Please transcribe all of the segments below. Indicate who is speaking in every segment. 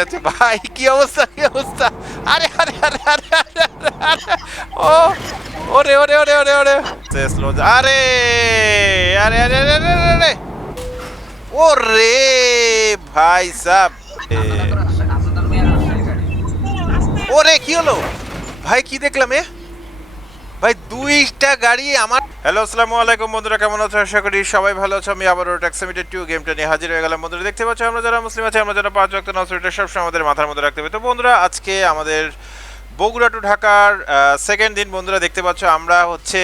Speaker 1: আচ্ছা ভাই কি অবস্থা কি অবস্থা আরে আরে আরে আরে আরে ও ওরে ওরে ওরে ওরে ওরে স্লো আরে আরে আরে আরে আরে আরে, আরে ওরে ভাই সাব ওরে কি হলো ভাই কি দেখলাম এ ভাই, দুইটা গাড়ি আমার হ্যালো আসসালামু আলাইকুম বন্ধুরা, কেমন আছো? আশা করি সবাই ভালো আছো। আমি আবারও ট্যাক্সিমিটার টু গেমটা নিয়ে হাজির হয়ে গেলাম। বন্ধুরা, দেখতে পাচ্ছ, আমরা যারা মুসলিম আছি, আমরা যারা পাঁচ ওয়াক্ত নামাজ এটা সবসময় আমাদের মাথার মধ্যে রাখতে হবে। তো বন্ধুরা, আজকে আমাদের বগুড়া টু ঢাকার সেকেন্ড দিন বন্ধুরা, দেখতে পাচ্ছ, আমরা হচ্ছে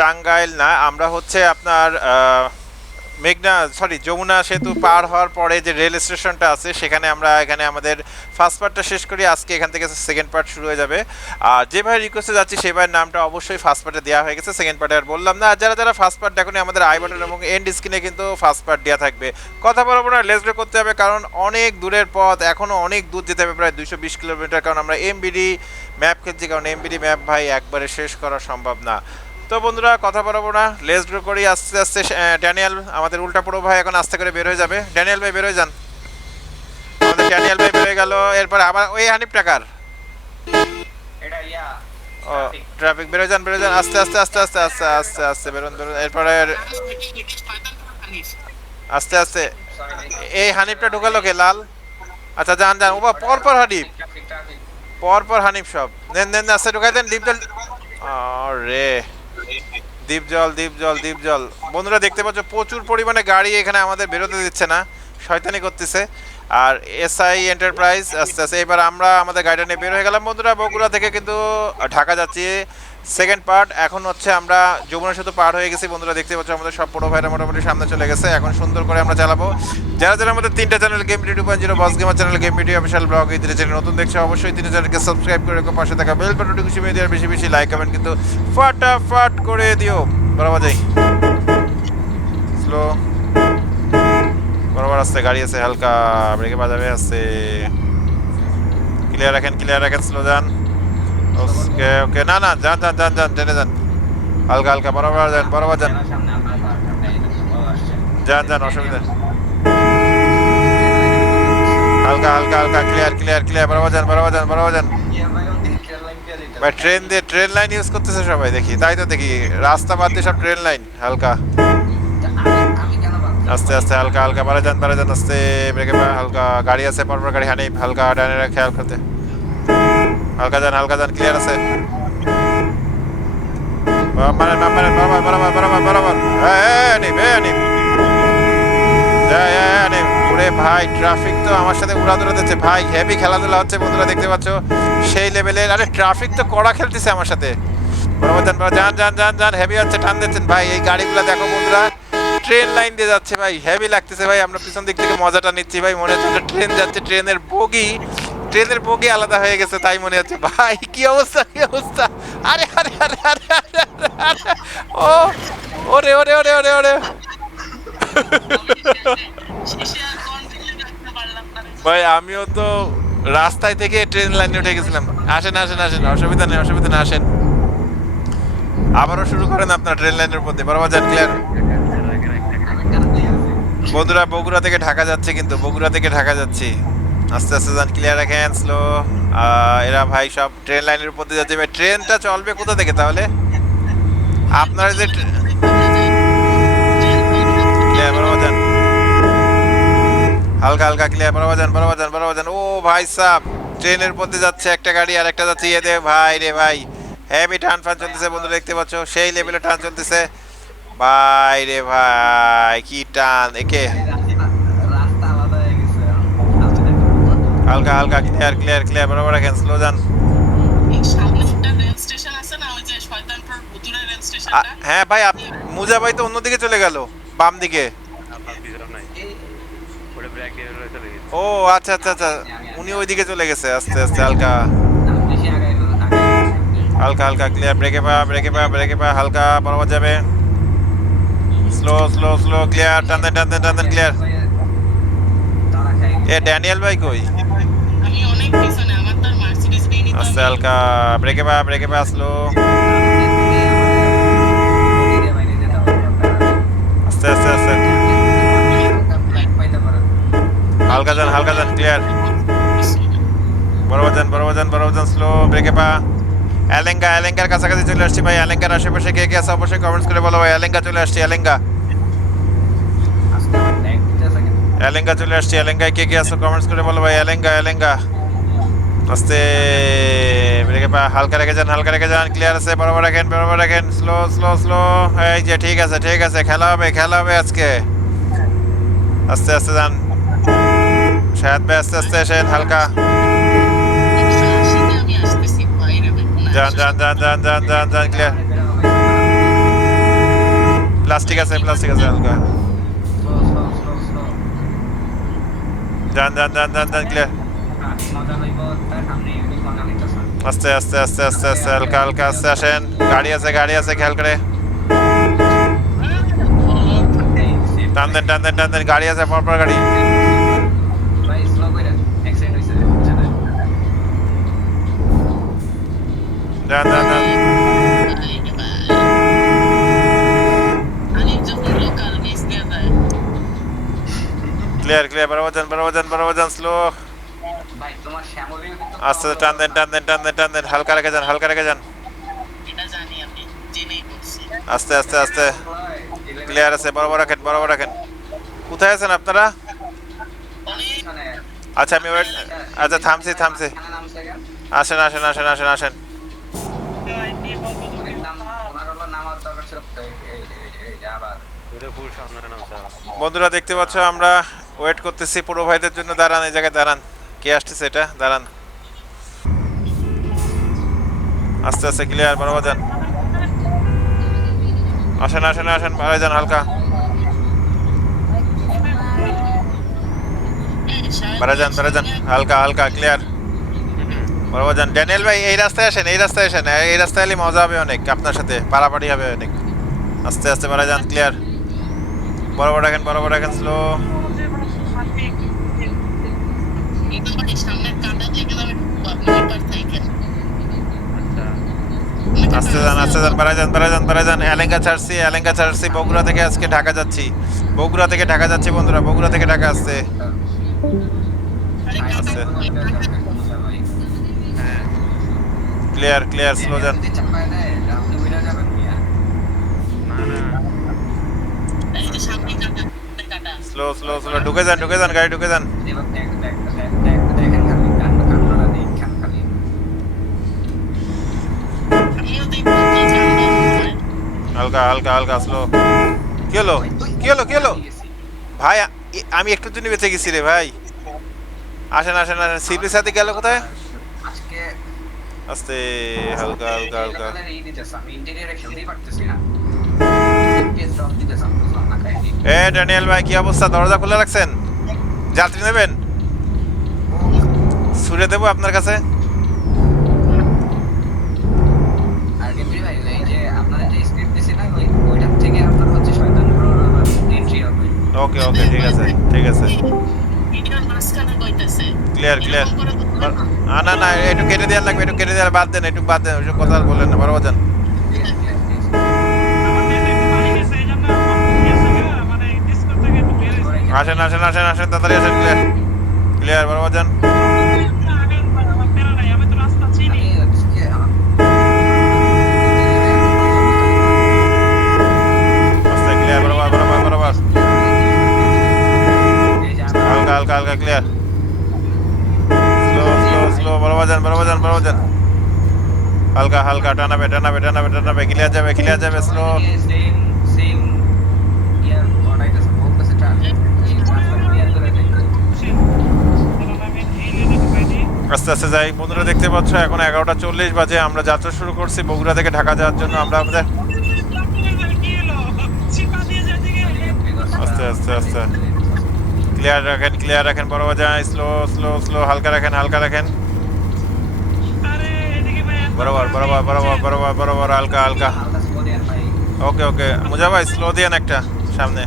Speaker 1: টাঙ্গাইল না, আমরা হচ্ছে আপনার মেঘনা সরি যমুনা সেতু পার হওয়ার পরে যে রেল স্টেশনটা আছে, সেখানে আমরা এখানে আমাদের ফার্স্ট পার্টটা শেষ করি। আজকে এখান থেকে সেকেন্ড পার্ট শুরু হয়ে যাবে। আর যে ভাই রিকোয়েস্টে যাচ্ছি সেই ভাইয়ের নামটা অবশ্যই ফার্স্ট পার্টে দেওয়া হয়ে গেছে। সেকেন্ড পার্টে আর বললাম না। যারা যারা ফার্স্ট পার্ট দেখুন, আমাদের আই বাটন এবং এন্ড স্ক্রিনে কিন্তু ফার্স্ট পার্ট দেওয়া থাকবে। কথা বলব না লেস করতে হবে, কারণ অনেক দূরের পথ এখনও অনেক দূর যেতে হবে, প্রায় দুশো বিশ কিলোমিটার। কারণ আমরা এমবিডি ম্যাপ খেলছি, কারণ এমবিডি ম্যাপ ভাই একবারে শেষ করা সম্ভব না। তো বন্ধুরা কথা বলব না। লেস ড্র করি আস্তে আস্তে ড্যানিয়েল আমাদের উল্টা পুরো ভাই এখন আস্তে করে বের হয়ে যাবে। ড্যানিয়েল ভাই বের হয়ে যান। আমাদের ড্যানিয়েল ভাই বের হয়ে গেল। এরপর আবার ওই হানিফ টাকার
Speaker 2: এটা ইয়া
Speaker 1: ও ট্রাফিক বের হয়ে যান বের হয়ে যান। আস্তে আস্তে আস্তে আস্তে আস্তে আস্তে আস্তে বেরোন বেরোন। এরপরে আস্তে আস্তে। এই হানিফটা ঢুকালো কে লাল? আচ্ছা যান যান। ও বা পর পর হানিফ।
Speaker 2: ট্রাফিক ট্রাফিক
Speaker 1: পর পর হানিফ সব। নেন নেন আস্তে ঢুকাই দেন জল রে দ্বীপ জল, দীপ জল দীপ জল। বন্ধুরা, দেখতে পাচ্ছ, প্রচুর পরিমাণে গাড়ি এখানে আমাদের বেরোতে দিচ্ছে না। শয়তানি করতেছে। আর এসআই এন্টারপ্রাইজ আস্তে আস্তে। এবার আমরা আমাদের গাড়িটা নিয়ে বের হয়ে গেলাম। বন্ধুরা, বগুড়া থেকে কিন্তু ঢাকা যাচ্ছি। সেকেন্ড পার্ট এখন হচ্ছে আমরা যমুনা সেতু পার হয়ে গেছি। বন্ধুরা দেখতে পাচ্ছ, আমাদের সব বড় ভাইরা মোটামুটি সামনে চলে গেছে। এখন সুন্দর করে আমরা চালাবো। যারা যারা আমাদের তিনটা channel game two point zero boss gamer channel game video official blog এই তিনটা চ্যানেল নতুন দেখছ, অবশ্যই তিনটা চ্যানেলকে সাবস্ক্রাইব করে রেখো, পাশে থাকা বেল বাটনটি খুশি মেয়ে দেওয়ার বেশি বেশি লাইক কমেন্ট কিন্তু ফাটাফাট করে দিও। বরাবর যাই। স্লো বরাবর আসছে, গাড়ি আছে হালকা, ব্রেকে বাজাবে আছে ক্লিয়ার রাখেন ক্লিয়ার রাখেন স্লো যান। ওকে ওকে না না, যান যান যান যান, টেনে যান। হালকা হালকা, বরাবর যান বরাবর যান। যান যান, অসুবিধা হালকা হালকা হালকা ক্লিয়ার ক্লিয়ার ক্লিয়ার বরাবর যান বরাবর যান বরাবর যান।
Speaker 2: ভাই ট্রেন দিয়ে
Speaker 1: ট্রেন লাইন ইউজ করতেছে সবাই, দেখি। তাই তো দেখি, রাস্তা বাদ দিয়ে সব ট্রেন লাইন হালকা। আস্তে আস্তে, হালকা হালকা বাড়া যান বাড়া যান, আস্তে, ব্রেকে হালকা। গাড়ি আছে, পরপর গাড়ি হানি হালকা, ডানে খেয়াল করতে। হালকা যান হালকা যান ক্লিয়ার আছে মানে মানে বরাবর বরাবর বরাবর বরাবর নিব ওরে ভাই ট্রাফিক তো আমার সাথে উড়াদুরা দিচ্ছে। ভাই হেভি খেলাধুলা হচ্ছে, বন্ধুরা দেখতে পাচ্ছ। সেই লেভেলের আরে ট্রাফিক তো কড়া খেলতেছে আমার সাথে। বরাবর যান যান যান যান যান হেভি হচ্ছে, টান দিচ্ছেন। ভাই, এই গাড়িগুলো দেখো, বন্ধুরা ট্রেন লাইন দিয়ে যাচ্ছে, ভাই। হেভি লাগতেছে, ভাই। আমরা পিছন দিক থেকে মজাটা নিচ্ছি, ভাই। মনে হচ্ছে ট্রেন যাচ্ছে ট্রেনের বগি। ট্রেনের বগি আলাদা হয়ে গেছে, তাই মনে হচ্ছে, ভাই, কি অবস্থা কি অবস্থা? আরে আরে আরে আরে ও, ওরে ওরে ওরে ওরে ওরে। ভাই, আমিও তো রাস্তায় থেকে ট্রেন লাইনে উঠে গেছিলাম। আসেন আসেন আসেন, অসুবিধা নেই অসুবিধা নেই, আসেন। আবারও শুরু করেন আপনার ট্রেন লাইনের মধ্যে বরাবর যান ক্লিয়ার বন্ধুরা, বগুড়া থেকে ঢাকা যাচ্ছে কিন্তু, বগুড়া থেকে ঢাকা যাচ্ছি। আস্তে আস্তে যান ক্লিয়ার রাখেন স্লো এরা ভাই সব ট্রেন লাইনের উপর দিয়ে যাচ্ছে। ট্রেনটা চলবে কোথা থেকে তাহলে? আপনারা যে হালকা হালকা ক্লিয়ার বরাবর যান বরাবর যান বরাবর যান। ও ভাই সাহ ট্রেনের পথে যাচ্ছে একটা গাড়ি, আর একটা যাচ্ছে ইয়ে ভাই রে ভাই। হেভি টান ফান চলতেছে বন্ধু দেখতে পাচ্ছ? সেই লেভেলে টান চলতেছে। ভাই রে ভাই, কি টান, একে
Speaker 2: রাস্তা আলাদা হয়ে গেছে
Speaker 1: হালকা হালকা ক্লিয়ার ক্লিয়ার ক্লিয়ার বরাবর রাখেন স্লো যান
Speaker 3: এই সামনে একটা রেল স্টেশন আছে না ওই যে শয়তানপুর ভুতুরে রেল
Speaker 1: আ-
Speaker 3: স্টেশনটা
Speaker 1: হ্যাঁ ভাই মুজা ভাই তো অন্যদিকে চলে গেল বাম দিকে। ও আচ্ছা আচ্ছা আচ্ছা উনি ওইদিকে চলে গেছে আস্তে আস্তে হালকা। হালকা হালকা ক্লিয়ার ব্রেকে পা ব্রেকে পা ব্রেকে পা হালকা বরাবর যাবে। স্লো স্লো স্লো ক্লিয়ার টান দেন টান টান ক্লিয়ার এ ড্যানিয়েল ভাই কই
Speaker 3: আমি অনেক পিছনে আমার তো মার্সিডিজ নেই
Speaker 1: আস্তে হালকা ব্রেকে পা ব্রেকে পা স্লো আস্তে আস্তে আস্তে। হালকা যান হালকা যান ক্লিয়ার বরাবর যান বরাবর যান বরাবর যান স্লো ব্রেকে পা। অ্যালেঙ্গা, অ্যালেঙ্গার কাছাকাছি চলে আসছি ভাই। অ্যালেঙ্গার আশেপাশে কে কে আছে অবশ্যই কমেন্টস করে বলো ভাই। অ্যালেঙ্গা চলে আসছি, অ্যালেঙ্গা। অ্যালেঙ্গা চলে আসছি, অ্যালেঙ্গায় কে কে আছে কমেন্টস করে বলো ভাই। অ্যালেঙ্গা অ্যালেঙ্গা। আস্তে ব্রেকে পা হালকা রেখে যান হালকা রেখে যান ক্লিয়ার আছে বরাবর রাখেন বরাবর রাখেন স্লো স্লো স্লো এই যে ঠিক আছে ঠিক আছে খেলা হবে খেলা হবে আজকে আস্তে আস্তে যান শায়াদ ভাই আস্তে আস্তে আসেন হালকা
Speaker 3: আমি আসতেছি বাইরে
Speaker 1: যান যান যান যান যান যান যান ক্লিয়ার প্লাস্টিক আছে প্লাস্টিক আছে হালকা
Speaker 2: স্লো স্লো স্লো স্লো
Speaker 1: যান যান যান যান যান ক্লিয়ার
Speaker 2: আমি মজা লইব তার সামনে ইউনিক মজা লইতেছে
Speaker 1: আস্তে আস্তে আস্তে আস্তে আস্তে হালকা হালকা আস্তে আসেন। গাড়ি আছে গাড়ি আছে খেয়াল করে।
Speaker 2: এই সেফ
Speaker 1: টান দেন টান দেন টান দেন গাড়ি আছে পরপর গাড়ি।
Speaker 2: ভাই স্লো কইরা অ্যাক্সিডেন্ট হইছে বুঝছেন
Speaker 1: যান যান যান
Speaker 3: আমি যখন লোকাল মিস দিয়ে যায়।
Speaker 1: ক্লিয়ার ক্লিয়ার বরাবর যান বরাবর যান বরাবর যান স্লো
Speaker 2: ভাই তোমার শ্যামলিও কিন্তু
Speaker 1: আস্তে আস্তে টান দেন টান দেন টান দেন টান দেন। হালকা রেখে যান, হালকা রেখে যান। আস্তে আস্তে আস্তে। ক্লিয়ার আছে বরাবর রাখেন বরাবর রাখেন। কোথায় আছেন আপনারা? আচ্ছা আমি ওয়েট আচ্ছা থামছি থামছি। আসেন আসেন আসেন আসেন আসেন। বন্ধুরা, দেখতে পাচ্ছ আমরা ওয়েট করতেছি। পুরো ভাইদের জন্য দাঁড়ান, এই জায়গায় দাঁড়ান। কে আসতেছে এটা? দাঁড়ান। আস্তে আস্তে ক্লিয়ার বরাবর যান। আসেন আসেন আসেন ভাই যান হালকা। বাড়া যান বাড়া যান, হালকা হালকা ক্লিয়ার বরাবর যান। ড্যানিয়েল ভাই, এই রাস্তায় আসেন, এই রাস্তায় আসেন। এই রাস্তায় এলে মজা হবে অনেক, আপনার সাথে। পাড়াপাড়ি হবে অনেক। আস্তে আস্তে বাড়া যান ক্লিয়ার বরাবর রাখেন বরাবর রাখেন স্লো
Speaker 3: কিন্তু ভাই সামনের কাঁটা দিয়ে গেলাম একটু আপনি এবার থাকেন
Speaker 1: আস্তে যান আস্তে যান বাড়া যান বাড়া যান বাড়া যান। এলেঙ্গা ছাড়ছি এলেঙ্গা ছাড়ছি, বগুড়া থেকে আজকে ঢাকা যাচ্ছি। বগুড়া থেকে ঢাকা যাচ্ছি বন্ধুরা, বগুড়া থেকে ঢাকা আসছে। ক্লিয়ার ক্লিয়ার স্লো যান। স্লো স্লো স্লো ঢুকে যান ঢুকে যান, গাড়ি ঢুকে যান
Speaker 2: এবার দেখ দেখ দেখ দেখ দেখেন খালি কান কান্নাটা দেখেন খালি
Speaker 3: আমিও দেখব কি ঝামেলা হয়।
Speaker 1: হালকা হালকা হালকা আসলো কি হলো? কি হলো কি হলো? ভাই, আমি একটু জন্য বেঁচে গেছি রে ভাই। আসেন আসেন আসেন। সিপির সাথে গেল কোথায়? আস্তে, হালকা হালকা হালকা। এ, ড্যানিয়েল ভাই, কি অবস্থা? দরজা খুলে রাখছেন? যাত্রী নেবেন? ছুড়ে দেবো আপনার কাছে
Speaker 2: আর এমনি ভাই এই যে আপনারা যে স্ক্রিপ্ট দিছি না ওই ওইটার থেকে আপনার হচ্ছে শয়তান প্রোর আবার এন্ট্রি হবে
Speaker 1: ওকে ওকে ঠিক আছে ঠিক আছে ক্লিয়ার ক্লিয়ার
Speaker 3: না।
Speaker 1: না একটু কেটে দেওয়ার লাগবে একটু কেটে দেওয়ার বাদ দেন একটু বাদ দেন ওইসব কথা বলেন বললেন না বরাবর যান. আসেন আসেন আসেন আসেন তাড়াতাড়ি আসেন ক্লিয়ার ক্লিয়ার বরাবর যান হালকা হালকা ক্লিয়ার স্লো স্লো স্লো বরাবর যান বরাবর যান বরাবর যান হালকা হালকা টানাবে টানাবে টানাবে টানাবে ক্লিয়ার যাবে ক্লিয়ার যাবে স্লো আস্তে আস্তে যাই। বন্ধুরা দেখতে পাচ্ছ এখন এগারোটা চল্লিশ বাজে আমরা যাত্রা শুরু করছি বগুড়া থেকে ঢাকা যাওয়ার জন্য। আমরা আমাদের আস্তে, আস্তে, আস্তে। ক্লিয়ার রাখেন ক্লিয়ার রাখেন বরাবর যান স্লো স্লো স্লো হালকা রাখেন হালকা রাখেন। বরাবর বরাবর বরাবর বরাবর বরাবর, হালকা হালকা। ওকে ওকে মুজা ভাই স্লো দিয়েন একটা, সামনে।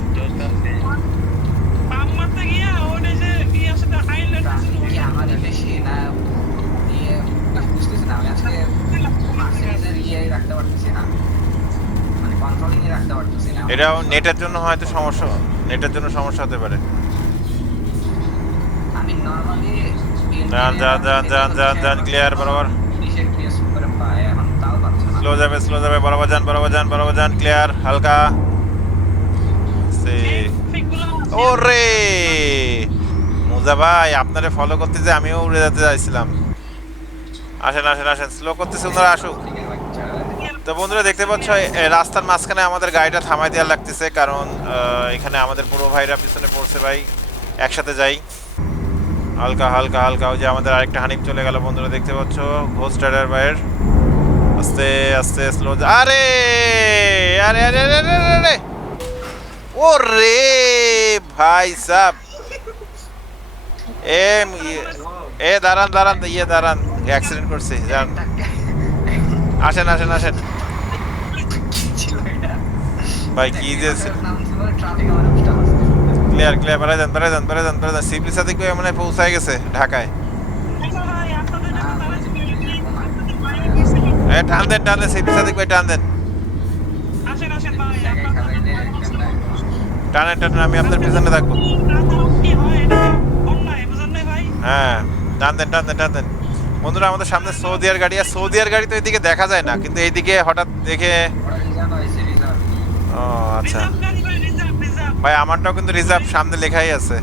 Speaker 1: এটাও নেটের জন্য হয়তো সমস্যা নেটের জন্য সমস্যা হতে পারে। যান, যান, যান, যান, যান, যান, clear, বরাবর। স্লো যাবে স্লো যাবে বরাবর যান বরাবর যান বরাবর যান ক্লিয়ার হালকা ওরে মুজা ভাই আপনারে ফলো করতে যে আমিও উড়ে যেতে চাইছিলাম আসেন আসেন আসেন স্লো করতেছে ওনারা আসুক। তো বন্ধুরা দেখতে পাচ্ছ রাস্তার মাঝখানে আমাদের গাড়িটা থামাই দেওয়া লাগতেছে কারণ এখানে আমাদের পুরো ভাইরা পিছনে পড়ছে ভাই। একসাথে যাই। হালকা হালকা হালকা ওই যে আমাদের আরেকটা হানিফ চলে গেল বন্ধুরা দেখতে পাচ্ছ? ঘোষ রাইডার ভাইয়ের। আস্তে আস্তে স্লো আরে! আরে আরে আরে আরে আরে, আরে! ও রে ভাই সাব। এ ইয়ে- এ দাঁড়ান দাঁড়ান ইয়ে দাঁড়ান অ্যাক্সিডেন্ট করছে যান। আসেন আসেন আসেন। ভাই কি দিয়েছে ক্লিয়ার ক্লিয়ার বেড়ে যান বেড়ে যান বেড়ে যান বেড়ে যান সিভিল সাথে কেউ মানে পৌঁছায় গেছে ঢাকায় এ টান দেন টান দেন সিভিল সাথে ভাই টান দেন
Speaker 3: আসেন আসেন ভাই আপনাদের
Speaker 1: টানেন টানেন আমি আপনার পিছনে থাকব
Speaker 3: কি হয় এটা তো অন্যায় নাই ভাই
Speaker 1: হ্যাঁ টান দেন টান দেন টান দেন বন্ধুরা আমাদের সামনে সৌদিয়ার গাড়ি আর সৌদিয়ার গাড়ি তো এদিকে দেখা যায় না কিন্তু এইদিকে হঠাৎ দেখে ও আচ্ছা।
Speaker 3: ভাই
Speaker 1: আমারটাও কিন্তু রিজার্ভ সামনে লেখাই আছে।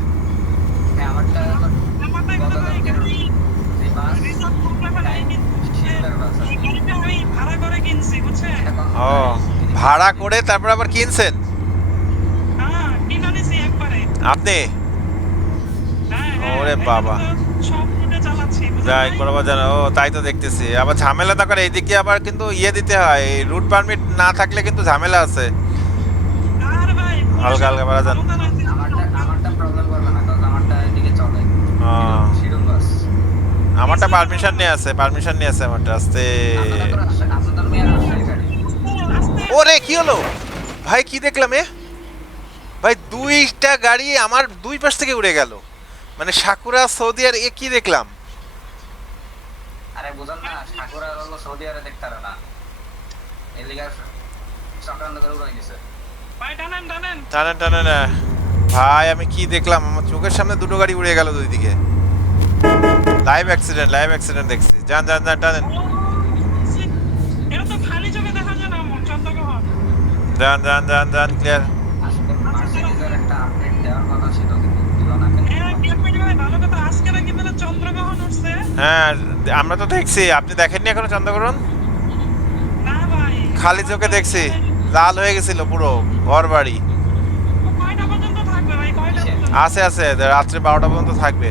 Speaker 3: কিনছি
Speaker 1: ও ভাড়া করে তারপর আবার কিনছেন?
Speaker 3: হ্যাঁ
Speaker 1: আপনি?
Speaker 3: হ্যাঁ হ্যাঁ,
Speaker 1: ওরে বাবা। যাই
Speaker 3: নাই?
Speaker 1: জানো ও তাই তো দেখতেছি। আবার ঝামেলা না করে এইদিকে আবার কিন্তু ইয়ে দিতে হয় রুট পারমিট না থাকলে কিন্তু ঝামেলা আছে। হালকা হালকা বাড়া যান। আমারটা পারমিশন নিয়ে আছে পারমিশন নিয়ে আছে আমারটা আস্তে। ওরে কি হলো? ভাই কি দেখলাম এ? ভাই দুইটা গাড়ি আমার দুই পাশ থেকে উড়ে গেল। মানে সাকুরা সৌদি আর এ কি দেখলাম?
Speaker 2: আরে বুঝুন না আর হলো সৌদি আরবে দেখতে পারে না। এলিগা চক্রান্ত করে উড়াই দিছে।
Speaker 3: টানেন টানেন।
Speaker 1: ভাই আমি কি দেখলাম? আমার চোখের সামনে দুটো গাড়ি উড়ে গেল দুই দিকে লাইভ অ্যাক্সিডেন্ট লাইভ অ্যাক্সিডেন্ট দেখছি। যান যান যান টানেন। যান যান যান যান ক্লিয়ার
Speaker 3: হ্যাঁ মানে
Speaker 1: হ্যাঁ আমরা তো দেখছি। আপনি দেখেননি এখনও চন্দ্রগ্রহণ? খালি চোখে দেখছি। লাল হয়ে গেছিল পুরো ঘর বাড়ি।
Speaker 3: কয়টা পর্যন্ত থাকবে ভাই? কয়টা পর্যন্ত?
Speaker 1: আছে আছে রাত্রে বারোটা পর্যন্ত থাকবে।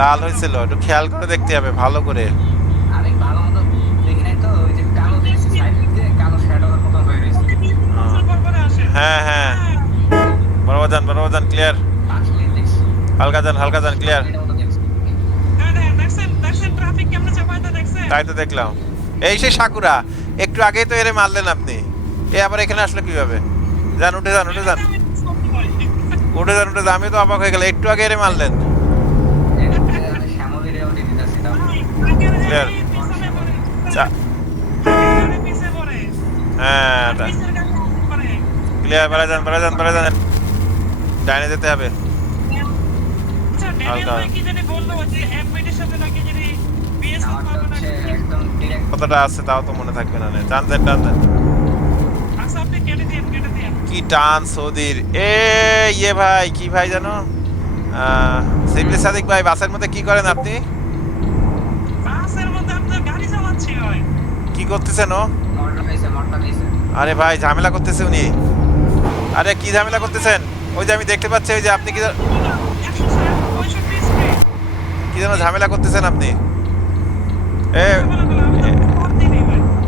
Speaker 1: লাল হয়েছিল একটু খেয়াল করে দেখতে হবে ভালো করে।
Speaker 2: হয়ে
Speaker 1: হ্যাঁ বরাবর যান বরাবর যান ক্লিয়ার হালকা যান হালকা যান ক্লিয়ার
Speaker 2: এটার মতো দেখছি
Speaker 3: হ্যাঁ দেখেন, দেখছেন দেখছেন ট্রাফিক কেমনে চাপাইতে দেখছেন
Speaker 1: তাই তো দেখলাম। এই সেই সাকুরা একটু আগেই তো এরে মারলেন আপনি। এ আবার এখানে আসলে কীভাবে? যান উঠে যান উঠে যান। উঠে যান উঠে যান আমি তো অবাক হয়ে গেল একটু আগে এরে মারলেন। হ্যাঁ ক্লিয়ার যান যান যান। ডাইনে যেতে হবে। হালকা। কতটা আছে, তাও তো মনে থাকবে না। টান দেন টান দেন। কি টান, সৌদির। এ ইয়ে ভাই, কি ভাই জানো? সাদিক ভাই, বাসের মধ্যে কি করেন আপনি? কি করতেছেন ও? আরে ভাই, ঝামেলা করতেছে উনি। আরে, কি ঝামেলা করতেছেন? ওই যে আমি দেখতে পাচ্ছি, ওই যে আপনি কি কি যেন ঝামেলা করতেছেন আপনি? এ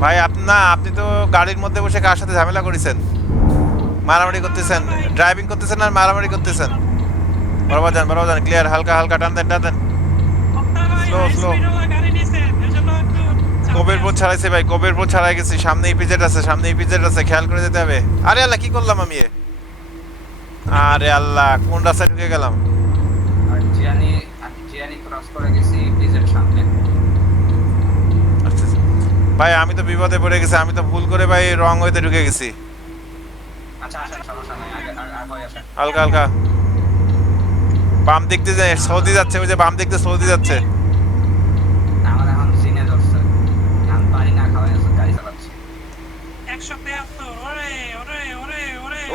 Speaker 1: ভাই আপনি না আপনি তো গাড়ির মধ্যে বসে কার সাথে ঝামেলা করেছেন? মারামারি করতেছেন ড্রাইভিং করতেছেন আর মারামারি করতেছেন? বরাবর যান বরাবর যান ক্লিয়ার হালকা হালকা টান দেন টান Slow, slow. কবিরপুর ছাড়াইছে ভাই কবিরপুর ছাড়াই গেছি সামনে ইপিজেড আছে সামনে ইপিজেড আছে খেয়াল করে যেতে হবে। আরে আল্লাহ কি করলাম আমি? আরে আল্লাহ কোন রাস্তায় ঢুকে গেলাম?
Speaker 2: জিয়ানি জিয়ানি ক্রস করে গেছি ব্রিজের সামনে
Speaker 1: আচ্ছা, আচ্ছা। ভাই আমি তো বিপদে পড়ে গেছি আমি তো ভুল করে ভাই রং হইতে ঢুকে গেছি।
Speaker 2: আচ্ছা আসেন সমস্যা নাই আগে আর আর হয়ে আসেন
Speaker 1: হালকা হালকা। বাম দিক দিয়ে যে সৌদি যাচ্ছে ওই যে বাম দিক দিয়ে সৌদি যাচ্ছে।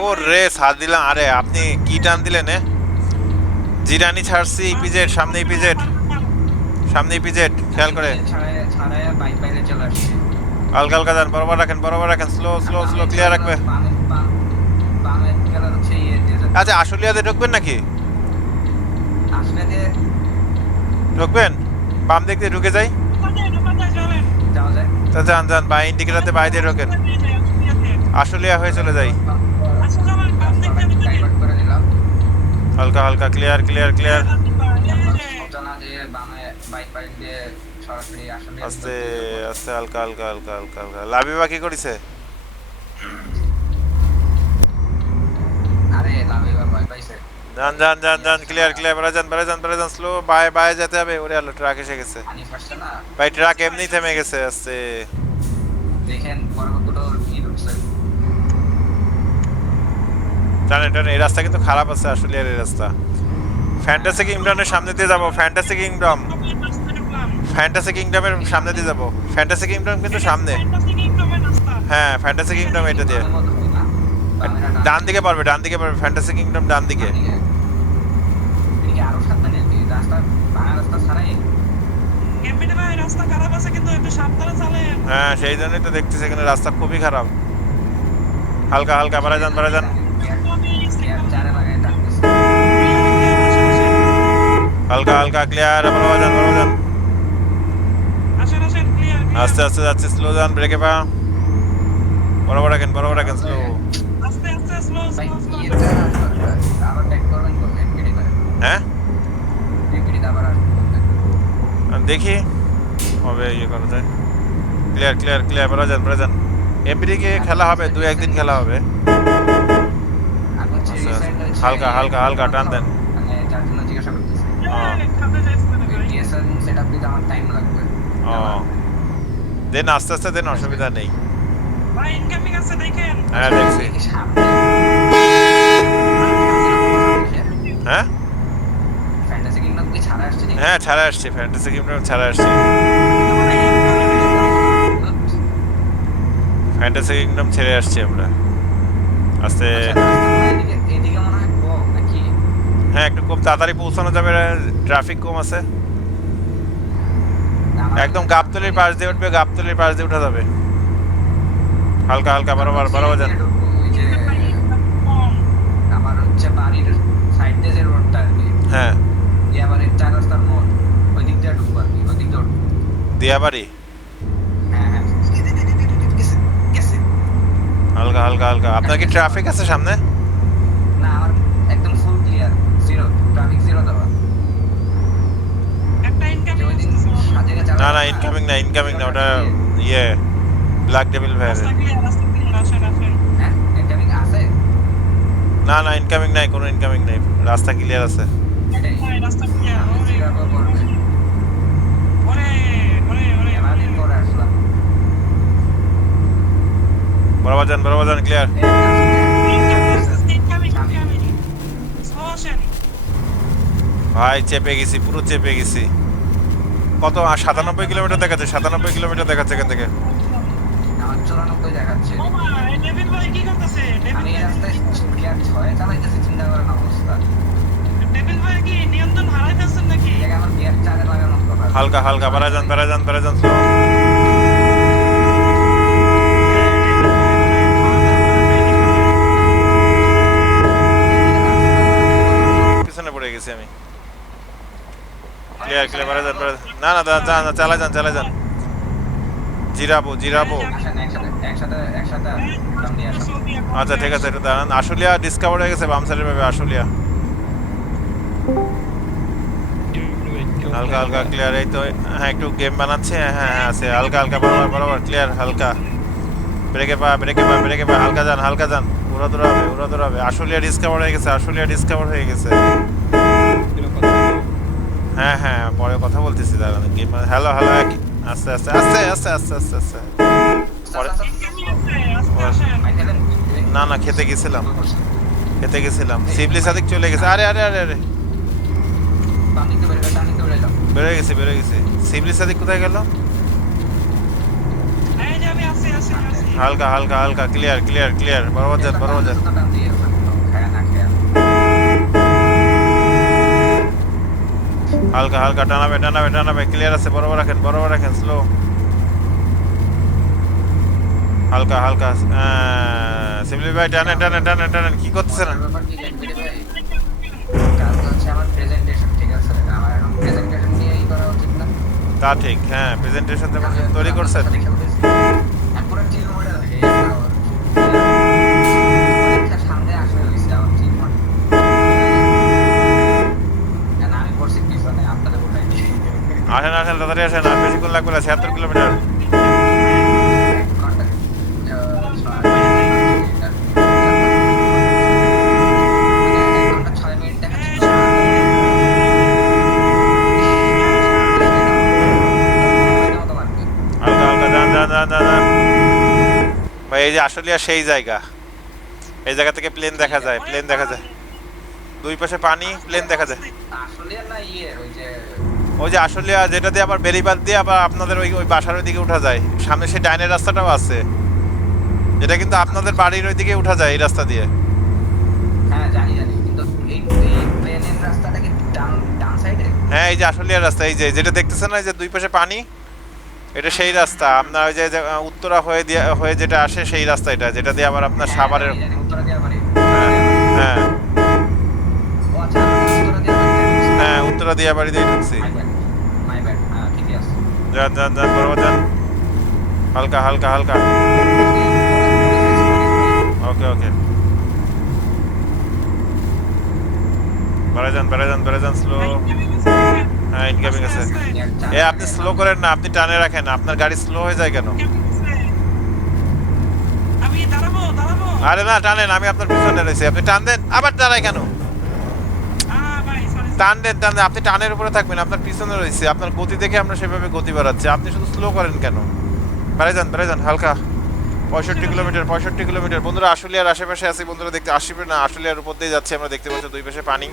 Speaker 1: ও রে সার দিলাম। আরে আপনি কি টান দিলেন এ? জিরানি ছাড়ছি ইপিজেড সামনে ইপিজেড। সামনে ইপিজেড খেয়াল করে। হালকা হালকা যান বরাবর রাখেন বরাবর রাখেন স্লো স্লো স্লো ক্লিয়ার রাখবে। আচ্ছা আশুলিয়াতে ঢুকবেন নাকি? ঢুকবেন? বাম দিক দিয়ে ঢুকে যাই। তা যান যান বা ইন্ডিকেটারতে বাইরে দিয়ে ঢোকেন। আশুলিয়া হয়ে চলে যাই। হালকা হালকা ক্লিয়ার ক্লিয়ার ক্লিয়ার
Speaker 2: সোজা না দিয়ে বামে বাইক বাইক দিয়ে সরাসরি আসলে
Speaker 1: আস্তে আস্তে হালকা হালকা হালকা হালকা হালকা। লাবিবা কি করেছে? যান যান যান যান ক্লিয়ার ক্লিয়ার বেড়া যান বেড়া যান বেড়া যান স্লো বাই বাই যেতে হবে। ওরে আলো ট্রাক এসে গেছে। ভাই ট্রাক এমনি থেমে গেছে আস্তে।
Speaker 2: দেখেন
Speaker 1: টানে টানে এই রাস্তা কিন্তু খারাপ আছে আসলে এই রাস্তা। ফ্যান্টাসি কিংডমের সামনে দিয়ে যাব ফ্যান্টাসি কিংডম ফ্যান্টাসি কিংডমের সামনে দিয়ে যাব। ফ্যান্টাসি কিংডম কিন্তু সামনে। হ্যাঁ ফ্যান্টাসি কিংডম এটা দিয়ে। ডান দিকে পারবে, ডান দিকে পারবে। ফ্যান্টাসি কিংডম ডান দিকে। হ্যাঁ সেই জন্যই তো দেখতেছি এখানে রাস্তা খুবই খারাপ। হালকা হালকা বাড়া যান বাড়া যান। হালকা হালকা ক্লিয়ার বাড়া যান বাড়া যান। আস্তে আস্তে যাচ্ছে স্লো যান ব্রেকে পা। বরাবর রাখেন বরাবর রাখেন স্লো
Speaker 3: আস্তে আস্তে স্লো।
Speaker 1: হ্যাঁ? দেখি। হবে ইয়ে করা যায়। ক্লিয়ার ক্লিয়ার ক্লিয়ার বাড়া যান বাড়া যান এমপিডি খেলা হবে দুই একদিন খেলা হবে।
Speaker 2: হচ্ছে
Speaker 1: আচ্ছা,
Speaker 2: এই side হচ্ছে-
Speaker 1: হালকা, হালকা, হালকা টান দেন।
Speaker 2: মানে যার জন্য জিজ্ঞাসা করতেছি।
Speaker 3: খাতে যাইছে না
Speaker 2: ওই
Speaker 3: ভাই।
Speaker 2: DSL setup দিতে আমার time লাগবে।
Speaker 1: ও। দেন আস্তে আস্তে দেন অসুবিধা নেই।
Speaker 3: ভাই ইনকামিং আছে দেখেন।
Speaker 1: হ্যাঁ দেখছি। হ্যাঁ? হ্যাঁ ছাড়া আসছি ফ্যান্টাসি কিংডম ছাড়া আসছি। ফ্যান্টাসি কিংডম ছেড়ে আসছি আমরা। আস্তে।
Speaker 2: আচ্ছা, মনে হয় কম নাকি?
Speaker 1: হ্যাঁ একটু খুব তাড়াতাড়ি পৌঁছানো যাবে ট্রাফিক কম আছে। একদম গাবতলির পাশ দিয়ে উঠবে গাবতলির পাশ দিয়ে উঠা যাবে। হালকা হালকা বরাবর বরাবর যান
Speaker 2: আমার হচ্ছে বাড়ির সাইড দিয়ে যে রোডটা
Speaker 1: হ্যাঁ।
Speaker 2: দিয়ে আবার চার রাস্তার মোড় ওই দিক দিয়ে ঢুকবো আর কি ওই দিক দিয়ে
Speaker 1: দিয়াবাড়ি?
Speaker 2: হ্যাঁ হ্যাঁ।
Speaker 1: হালকা হালকা হালকা। আপনার কি ট্রাফিক আছে সামনে
Speaker 2: না আমার একদম full clear zero traffic zero দেওয়া
Speaker 3: একটা
Speaker 2: যে
Speaker 3: ইনকামিং
Speaker 2: ওই দিন
Speaker 3: আসতেছে
Speaker 2: সাজেকে চালা-
Speaker 1: না না ইনকামিং না ইনকামিং না ওটা ইয়ে ব্ল্যাক ডেভিল
Speaker 2: হ্যাঁ আছে?
Speaker 1: না না ইনকামিং নাই কোনো ইনকামিং নাই। রাস্তা ক্লিয়ার আছে। বরাবর যান বরাবর যান ক্লিয়ার ভাই চেপে গেছি পুরো চেপে গেছি। কত সাতানব্বই কিলোমিটার দেখাচ্ছে সাতানব্বই কিলোমিটার দেখাচ্ছে এখান থেকে। হালকা হালকা বাড়া যান বাড়া যান বাড়া যান পিছনে পড়ে গেছি আমি। ক্লিয়ার ক্লিয়ার যান। না না দা- যান চালা যান চালা যান। জিরাবো জিরাবো। আচ্ছা ঠিক আছে একটু দাঁড়ান। আশুলিয়া ডিসকাভার হয়ে গেছে বাম সাইডের ভাবে আশুলিয়া। হালকা হালকা ক্লিয়ার এই তো হ্যাঁ একটু গেম বানাচ্ছে হ্যাঁ হ্যাঁ হ্যাঁ, আছে। হালকা হালকা বরাবর বরাবর ক্লিয়ার হালকা। ব্রেকে পা ব্রেকে পা ব্রেকে পা হালকা যান হালকা যান। উড়া দৌড়াবে উড়া দৌড়াবে আশুলিয়া ডিসকাভার হয়ে গেছে আশুলিয়া ডিসকাভার হয়ে গেছে। হ্যাঁ হ্যাঁ পরে কথা বলতেছি দাঁড়ান গেম হ্যালো হ্যালো আস্তে আস্তে আস্তে আস্তে আস্তে আস্তে আস্তে। না না খেতে গেছিলাম। খেতে গেছিলাম। শিবলি সাদিক চলে গেছে। আরে আরে আরে আরে। বেরোয় গেছে বেরোয় গেছে। শিবলি সাদিক কোথায় গেল? হালকা হালকা হালকা ক্লিয়ার ক্লিয়ার ক্লিয়ার বরাবর যান বরাবর যান। হালকা হালকা, টানাবে টানাবে টানাবে। ক্লিয়ার আছে বড় রাখেন বড় রাখেন স্লো হালকা হালকা সিমলি ভাই, টানেন টানেন টানেন টানেন, কি করতেছেন? তা ঠিক হ্যাঁ প্রেজেন্টেশন তৈরি করছেন। আসেন আসেন তাড়াতাড়ি আসেন, আর বেশিক্ষণ লাগবে না, ছিয়াত্তর কিলোমিটার। ভাই, এই যে আসলে সেই জায়গা। এই জায়গা থেকে প্লেন দেখা যায় প্লেন দেখা যায়। দুই পাশে পানি প্লেন দেখা যায়।
Speaker 2: আসলে না ইয়ে ওই যে
Speaker 1: ওই যে আসলে যেটা দিয়ে আবার বেরিবাদ দিয়ে আবার আপনাদের ওই ওই বাসার ওই দিকে উঠা যায়। সামনে সেই ডাইনের রাস্তাটাও আছে। এটা কিন্তু আপনাদের বাড়ির ওই দিকে উঠা যায় এই রাস্তা দিয়ে।
Speaker 2: হ্যাঁ এই
Speaker 1: হ্যাঁ এই যে আসলিয়া রাস্তা এই যে যেটা দেখতেছেন না যে দুই পাশে পানি? এটা সেই রাস্তা। আপনার ওই যে উত্তরা হয়ে দিয়ে হয়ে যেটা আসে সেই রাস্তা এটা যেটা দিয়ে আবার আপনার সাভারের
Speaker 2: দিয়ে বাড়ি
Speaker 1: হ্যাঁ
Speaker 2: ও আচ্ছা উত্তরা দিয়ে বাড়ি
Speaker 1: হ্যাঁ উত্তরা দিয়া বাড়ি দিয়ে ঢুকছি। যান যান যান বরাবর যান হালকা হালকা হালকা। ওকে ওকে। বেড়ে যান বেড়ে যান বেড়ে যান স্লো হ্যাঁ ইনকামিং আছে। এ আপনি স্লো করেন না আপনি টানে রাখেন আপনার গাড়ি স্লো হয়ে যায় কেন? আরে না টানেন আমি আপনার পিছনে রয়েছি আপনি টান দেন আবার দাঁড়ায় কেন? টান দেন টান দেন আপনি টানের উপরে থাকবেন আপনার পিছনে রয়েছে আপনার গতি দেখে আমরা সেভাবে গতি বাড়াচ্ছি। আপনি শুধু স্লো করেন কেন? বেড়ে যান বেড়ে যান হালকা। পঁয়ষট্টি কিলোমিটার পঁয়ষট্টি কিলোমিটার। বন্ধুরা আশুলিয়ার আশেপাশে আছি বন্ধুরা দেখতে আসবে না আশুলিয়ার উপর দিয়ে যাচ্ছি আমরা দেখতে পাচ্ছি দুই পাশে পানি।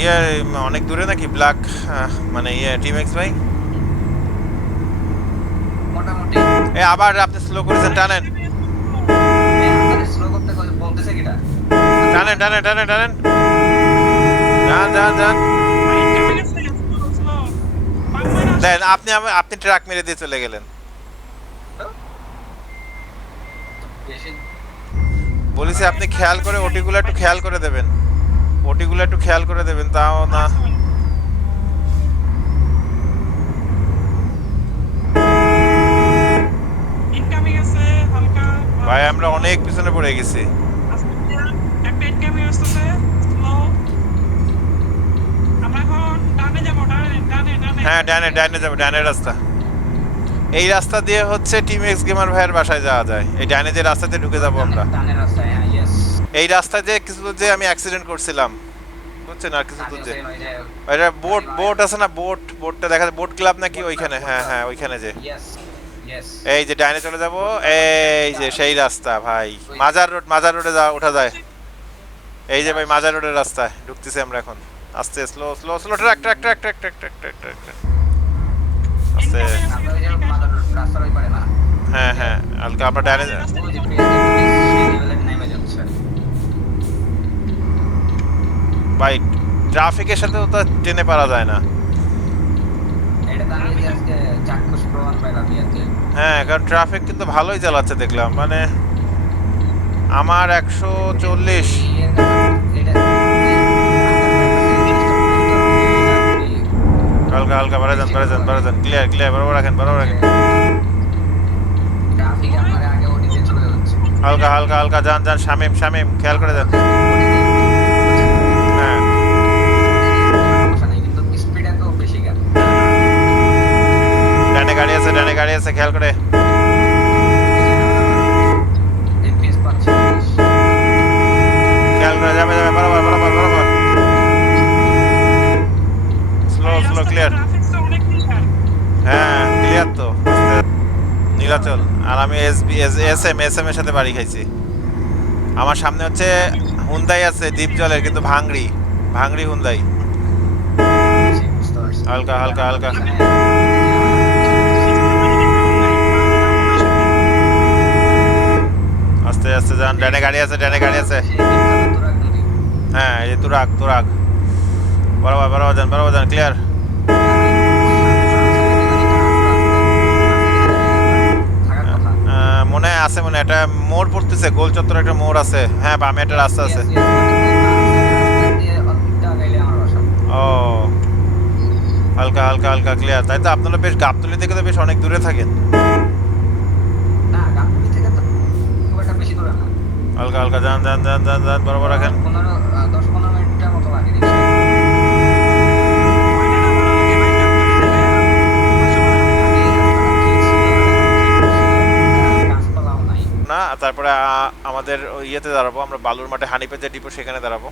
Speaker 1: ইয়ে অনেক দূরে নাকি? ব্ল্যাক মানে ইয়ে টিম এক্স ভাই এ আবার আপনি স্লো করেছেন টানেন। টানেন টানেন টানেন টানেন যান যান যান দেন আপনি আপনি ট্রাক মেরে দিয়ে চলে গেলেন। বলেছি আপনি খেয়াল করে ওটিগুলো একটু খেয়াল করে দেবেন। ওটিগুলো একটু খেয়াল করে দেবেন তাও না।
Speaker 3: ইনকামিং আছে হালকা
Speaker 1: ভাই আমরা অনেক পিছনে পড়ে গেছি
Speaker 3: আস্তে একটা ইনকামিং আসতেছে স্লো আমরা এখন ডানে যাব ডানে ডানে ডানে
Speaker 1: হ্যাঁ ডানে ডানে যাবে ডানের রাস্তা। এই রাস্তা দিয়ে হচ্ছে টিম এক্স গেমার ভাইয়ের বাসায় যাওয়া যায়। এই ডানে যে রাস্তাতে ঢুকে যাব আমরা।
Speaker 2: হ্যাঁ
Speaker 1: এই রাস্তা যে কিছু যে আমি অ্যাক্সিডেন্ট করছিলাম। বুঝছেন? আর কিছু দূর যে। এটা বোট বোট আছে না? বোট বোটটা দেখা যায়। বোট ক্লাব নাকি ওইখানে? হ্যাঁ হ্যাঁ ওইখানে যে। এই যে ডাইনে চলে যাব। এই যে সেই রাস্তা ভাই। মাজার রোড মাজার রোডে যা ওঠা যায়। এই যে ভাই মাজার রোডের রাস্তায়। ঢুকতেছি আমরা এখন। আস্তে slow slow slow truck truck truck truck truck truck truck truck truck আস্তে। হ্যাঁ হ্যাঁ হালকা আমরা
Speaker 2: যাচ্ছে
Speaker 1: ভাই ট্রাফিকের সাথে তো টেনে পারা যায় না। হ্যাঁ কারণ ট্রাফিক কিন্তু ভালোই চালাচ্ছে দেখলাম। মানে আমার একশো চল্লিশ। হালকা হালকা বাড়া যান বাড়া যান বাড়া যান। ক্লিয়ার ক্লিয়ার বরাবর রাখেন বরাবর রাখেন। হালকা হালকা হালকা যান যান শামিম শামিম খেয়াল করে যান। হ্যাঁ। ডানে গাড়ি আছে ডানে গাড়ি আছে খেয়াল করে। খেয়াল করে যাবে যাবে বরাবর বরাবর বরাবর স্লো ক্লিয়ার হ্যাঁ ক্লিয়ার তো। নীলাচল। আর আমি S B S S M S M এর সাথে বাড়ি খাইছি। আমার সামনে হচ্ছে হুন্দাই আছে দ্বীপ জলের কিন্তু ভাঙড়ি। ভাঙড়ি হুন্দাই। হালকা, হালকা, হালকা। আস্তে আস্তে যান। ডানে গাড়ি আছে ডানে গাড়ি আছে। হ্যাঁ এই যে তুরাগ তুরাগ। বরাবর বরাবর যান বরাবর যান ক্লিয়ার
Speaker 2: থাকার কথা।
Speaker 1: মনে হয় আছে মনে হয় একটা মোড় পড়তেছে গোল চত্বর একটা মোড় আছে হ্যাঁ বামে একটা রাস্তা আছে। ও হালকা হালকা হালকা ক্লিয়ার তাই তো আপনারা বেশ গাবতলি থেকে তো বেশ অনেক দূরে থাকেন
Speaker 2: না, গাবতলী থেকে তো খুব একটা বেশি দূরে না।
Speaker 1: হালকা হালকা যান যান যান যান যান বরাবর রাখেন তারপরে আমাদের ইয়েতে দাঁড়াবো, আমরা বালুর মাঠে হানিপে যে ডিপো, সেখানে দাঁড়াবো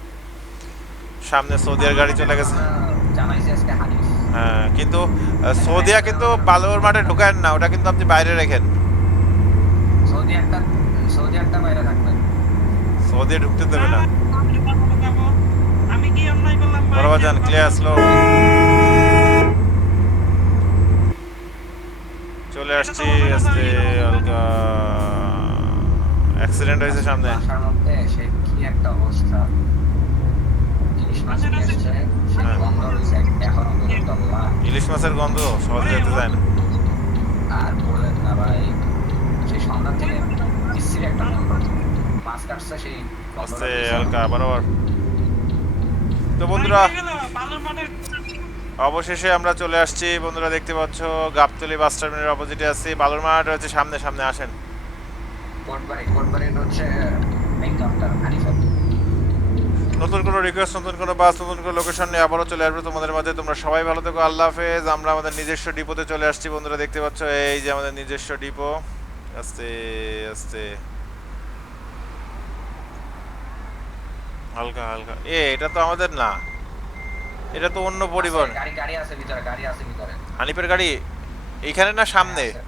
Speaker 1: সামনে সৌদিয়ার গাড়ি চলে গেছে। হ্যাঁ কিন্তু সৌদিয়া কিন্তু বালুর মাঠে ঢুকান না, ওটা কিন্তু আপনি বাইরে রেখেন
Speaker 2: সৌদি একটা সৌদি একটা বাইরে থাকবে
Speaker 1: সৌদি ঢুকতে দেবে না? বরাবর যান ক্লিয়ার স্লো চলে আসছি আস্তে হালকা অ্যাক্সিডেন্ট হয়েছে সামনে।
Speaker 2: বাসার মধ্যে সে কি একটা অবস্থা? ইলিশ মাছ নিয়ে এসছে সে
Speaker 1: হ্যাঁ।
Speaker 2: গন্ধ রয়েছে এখনও পর্যন্ত
Speaker 1: ইলিশ মাছের গন্ধ সহজে যেতে যায় না।
Speaker 2: আর বলেন না ভাই সেই সন্ধ্যা থেকে বিশ্রী একটা গন্ধ মাছ কাটছে সেই
Speaker 1: আস্তে হালকা বরাবর তো বন্ধুরা অবশেষে আমরা চলে আসছি। বন্ধুরা দেখতে পাচ্ছ গাবতলি বাস টার্মিনালের অপোজিটে আছি। বালুর মাঠ হচ্ছে সামনে সামনে আসেন।
Speaker 2: কোটবাড়ি কোটবাড়ি হচ্ছে মেইন কাউন্টার হানিফের
Speaker 1: নতুন কোনো রিকোয়েস্ট নতুন কোনো বাস নতুন কোনো লোকেশন নিয়ে আবারও চলে আসবে তোমাদের মাঝে। তোমরা সবাই ভালো থেকো আল্লাহ হাফেজ। আমরা আমাদের নিজস্ব ডিপোতে চলে আসছি বন্ধুরা দেখতে পাচ্ছ? এই যে আমাদের নিজস্ব ডিপো। আস্তে আস্তে। হালকা হালকা। এ এটা তো আমাদের না। এটা তো অন্য পরিবহন।
Speaker 2: গাড়ি গাড়ি আছে ভিতরে গাড়ি আছে ভিতরে।
Speaker 1: হানিফের গাড়ি? এইখানে না সামনে?
Speaker 2: আছে।